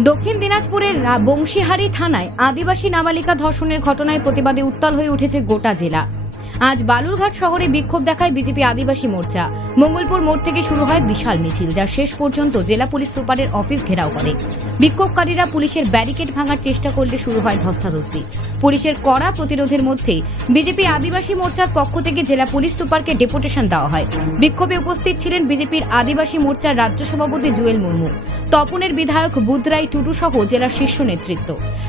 দক্ষিণ দিনাজপুরের বংশীহারি থানায় আদিবাসী নাবালিকা ধর্ষণের ঘটনায় প্রতিবাদে উত্তাল হয়ে উঠেছে গোটা জেলা। আজ বালুরঘাট শহরে বিক্ষোভ দেখায় বিজেপি আদিবাসী মোর্চা। মঙ্গলপুর মোড় থেকে শুরু হয় বিশাল মিছিল, যা শেষ পর্যন্ত জেলা পুলিশ সুপারের অফিস ঘেরাও করে। বিক্ষোভকারীরা পুলিশের ব্যারিকেড ভাঙার চেষ্টা করলে শুরু হয় ধস্তাধস্তি। পুলিশের কড়া প্রতিরোধের মধ্যেই বিজেপি আদিবাসী মোর্চার পক্ষ থেকে জেলা পুলিশ সুপারকে ডেপুটেশন দেওয়া হয়। বিক্ষোভে উপস্থিত ছিলেন বিজেপির আদিবাসী মোর্চার রাজ্য সভাপতি জুয়েল মুর্মু, তপনের বিধায়ক বুধরাই টুটু সহ জেলার শীর্ষ নেতৃত্ব।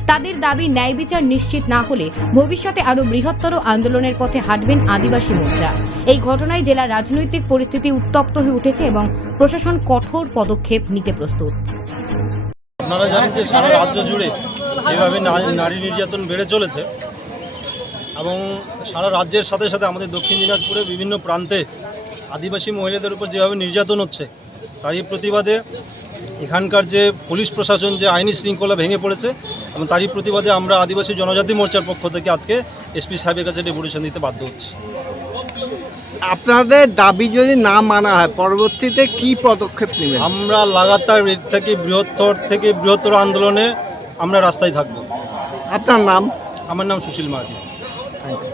তাদের দাবি, ন্যায় বিচার নিশ্চিত না হলে ভবিষ্যতে আরও বৃহত্তর আন্দোলনের পথে হাঁটবেন আদিবাসী মোর্চা। এই ঘটনায় জেলার রাজনৈতিক পরিস্থিতি উত্তপ্ত হয়ে উঠেছে এবং প্রশাসন কঠোর পদক্ষেপ নিতে প্রস্তুত। আপনারা জানেন যে সারা রাজ্য জুড়ে যেভাবে নারী নির্যাতন বেড়ে চলেছে এবং সারা রাজ্যের সাথে সাথে আমাদের দক্ষিণ দিনাজপুরে বিভিন্ন প্রান্তে আদিবাসী মহিলাদের উপর যেভাবে নির্যাতন হচ্ছে, তারই প্রতিবাদে এখানকার যে পুলিশ প্রশাসন যে আইনি শৃঙ্খলা ভেঙে পড়েছে এবং তারই প্রতিবাদে আমরা আদিবাসী জনজাতি মোর্চার পক্ষ থেকে আজকে এসপি সাহেবের কাছে ডেপুটেশন দিতে বাধ্য হচ্ছি। আপনাদের দাবি যদি না মানা হয়, পরবর্তীতে কি পদক্ষেপ নেবেন? আমরা লাগাতার এর থেকে বৃহত্তর আন্দোলনে আমরা রাস্তায় থাকব। আপনার নাম? আমার নাম সুশীল মার্ডি। Thank you.